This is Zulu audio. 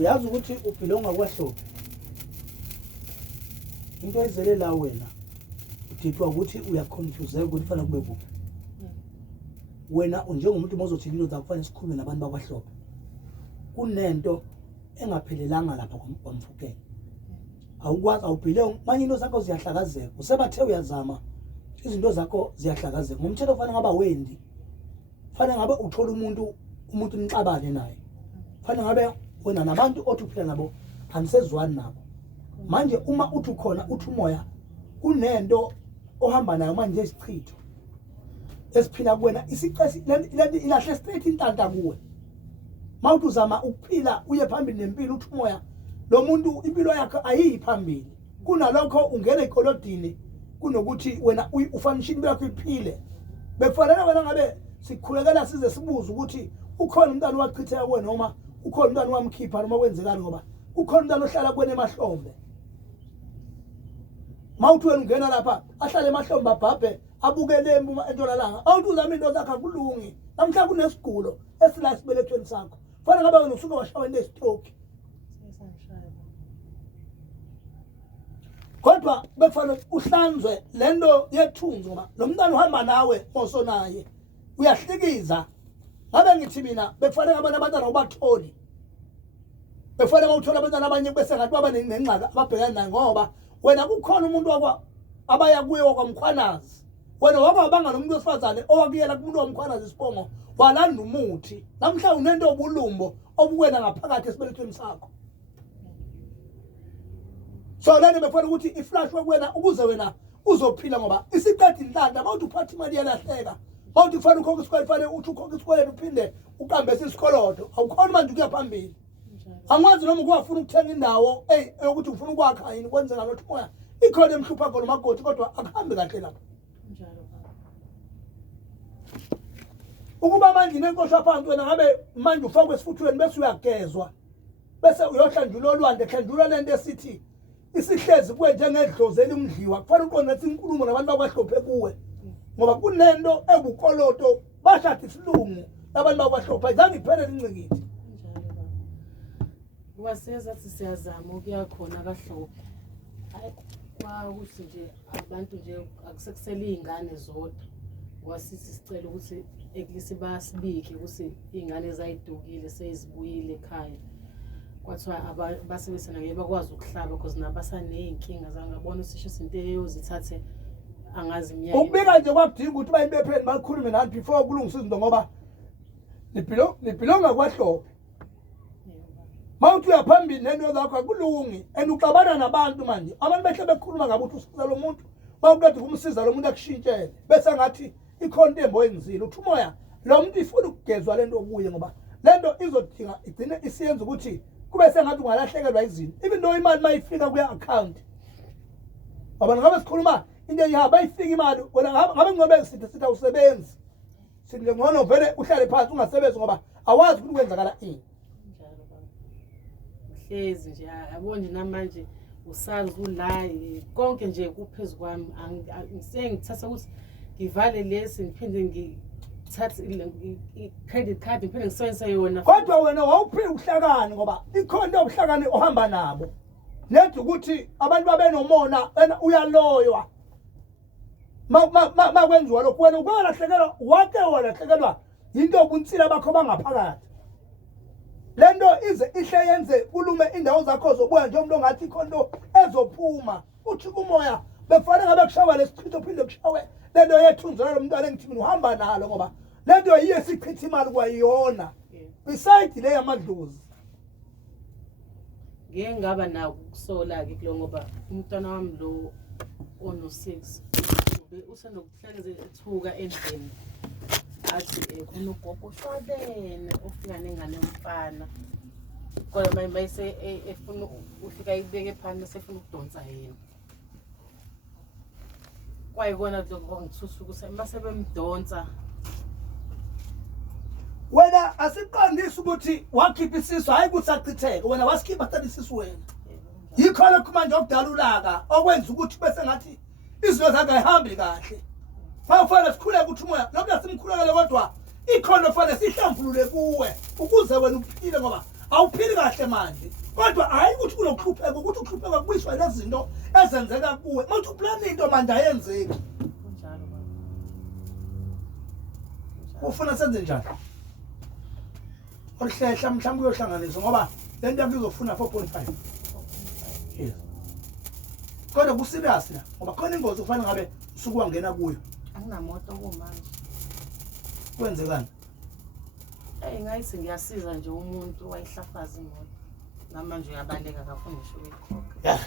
Yazi ukuthi ubhilonga kwahlobo. Into ezele la wena udidwa ukuthi uyaconfuse ukuthi kufanele kube kuphi. Wena njengomuntu mozothi into zakho kufanele sikhulume nabantu bakwahlobo. Kunento engaphelelanga lapha kwamfukela. Awukwazi awubhilonga manje into zakho ziyahlakazeka. Usebathe uyazama izinto zakho ziyahlakazeka. Ngomthetho kufanele ngaba wendi. Kufanele ngabe uthola umuntu nixabane naye. Kufanele ngabe wena nabantu othi uphila nabo anisezwani nabo. Manje uma uthi khona uthi umoya kunento ohamba nayo manje esichitho esiphila kuwena isiqesi lento ilahle straight intanta kuwe. Mawuthi uzama ukuphila uye phambili nempilo uthi umoya lo muntu impilo yakhe ayiyi phambili kunalokho ungena ekolodini kunokuthi wena ufanele impilo yakho iphile. Bekufanele wena ngabe sikhulekela size sibuze ukuthi ukhona umntana wachitheka kuwe noma ukhona umntana wamkhipha noma kwenzekani ngoba ukhona umntana ohlala kuwena emahlombe. Mawuthi wena ungena lapha ahlale emahlombe abhabhe abuke lembu entshonalanga awuthi uzama into zakhe akulungi namhla kunesigulo esila isibelethweni sakho kufanele ngabe wena usuke washawa into estroke. Kodwa bekufanele uhlanzwe lento yethunzi ngoba lo mntana uhamba nawe mosonaye uyahlikiza. Ngabe ngithi mina bekufanele abantu abantwana ubatholi. Bekufanele uthola abantwana abanye bese ngathi baba nenxaka ababhekana nayo ngoba wena kukhona umuntu wakwa abaya kuye wakwamkhwanazi. Wena wakwabanga nomuntu wesifazane owakuyela kumuntu wamkhwanazi isibongo walanda umuthi. Namhla unento obulumbo obukwena ngaphakathi esibelethweni sakho. So lento bekufanele ukuthi iflash kuwena ukuze wena uzophila ngoba isiqedi inhlanda mawuthi uphatha imali yalahleka. Mawuthi kufanele ukhokhe isikweletu kufanele uthi ukhokhe isikweletu uphinde uqambe isikolodo. Awukhona manje ukuya phambili. Angwazi noma ukufuna ukuthenga indawo ukuthi ufuna ukwakha yini kwenzeka nothi moya ikhona emhlupha khona magoti kodwa akuhambi kahle lapha. Ukuba manje nenkosi aphansi wena ngabe manje ufakwe esifuthweni bese uyagezwa bese uyohlanjulwa olwande hlanjulwa lento esithi isihlezi kuwe njengedlozela umdliwa kufanele uqonde ukuthi inkulumo nabantu bakwahlophe kuwe ngoba kunento ebukoloto bashathi isilungu abantu bakwahlophe ayizange iphelele incikiti. Waseza athi siyazama ukuya khona kaHlophe. Hayi kwakuthi nje abantu nje akusekusela izingane zodwa. Wasithi sicela ukuthi ekulisi basibike ukuthi izingane zayidukile sezibuyile ekhaya. Kwathiwa basebenzisana ngeke bakwazi ukuhlaba because nabasaneyinkinga zangabona usisho izinto eyozithathe angazi iminyaka. Ukubika nje kwakudinga ukuthi bayibepheni bakhulume nathi before kulungisa izinto ngoba liphilonga kwaHlophe. Mawuthi uyaphambili nento zakho akulungi and uxabana nabantu manje abantu behle bekhuluma ngabe uthi usiza lo muntu mawuqeda ukumsiza lo muntu akushintshele bese ngathi ikhona into enzile uthi umoya lo muntu ifuna ukugezwa lento okuye ngoba lento izodinga igcine isiyenza ukuthi kube sengathi ungalahlekelwa izinto even though imali mayifika kuya account abantu ngabe sikhuluma into eyihaba ayifika imali wena ngabe Ngobese sithi awusebenzi sithi ngcono vele uhlale phansi ungasebenzi ngoba awazi ukuthi kwenzakala ini. Hlezi nje yabo nje namanje usazi ula konke nje kuphezulu kwami ngithatha ukuthi ngivale lesi ngiphinde ngithathe i-credit card ngiphinde ngisebenzise yona. Kodwa wena wawuphila uhlakani ngoba ikhona ubuhlakani ohamba nabo lethu ukuthi abantu babe nomona wena uyaloywa makwenziwa lokho wena ukwalahlekelwa wake walahlekelwa into obunsila bakho bangaphakathi. Lento ize ihle yenze ulume indawo zakho zobuya nje umuntu ongathi ikhonto ezophuma uthi kumoya bekufanele ngabe kushawa lesichitho phinde kushawe lento yethunzela lo mntwana engithi mina uhamba nalo ngoba lento yiye sichitha imali kwayona beside le yamadlozi. Ngeke ngaba nawo ukusola ke kulo ngoba umntwana wami lo ono 6 usenokuhlekeza ethuka endlini athi kunogogo shwabene ofika nengane yomfana kodwa mayise efuna ufika ibeke phansi sefuna ukudonsa yena kwayibona lokho ngithusuka mase bemdonsa wena asiqondisa ukuthi wakhipha isisu hayi ukuthi sachitheke wena wasikhipha tani isisu wena yikho lokho manje okudala ulaka okwenza ukuthi bese ngathi izinto zakhe ayihambi kahle. Mawufanele sikhuleke ukuthi umoya noma simkhulekele kodwa ikhono fanele sihlambulule kuwe ukuze wena uphile ngoba awuphili kahle manje kodwa hayi ukuthi kunokuhlupheka ukuthi ukuhlupheka kubuyiswa lezi zinto ezenzeka kuwe manje uplana into manje ayenzeki kunjalo baba. ufuna senze njani olihlehla mhlawumbe uyohlanganisa ngoba lento yakho izofuna 4.5 yes kodwa kuserious la ngoba khona ingozi kufanele ngabe usuku wangena kuyo Anginamoto kumanje. kwenzekani Ngayithi ngiyasiza nje umuntu wayihlafaza imoto. Namanje uyabaleka akafuni ngisho ukuyikhokha. yeah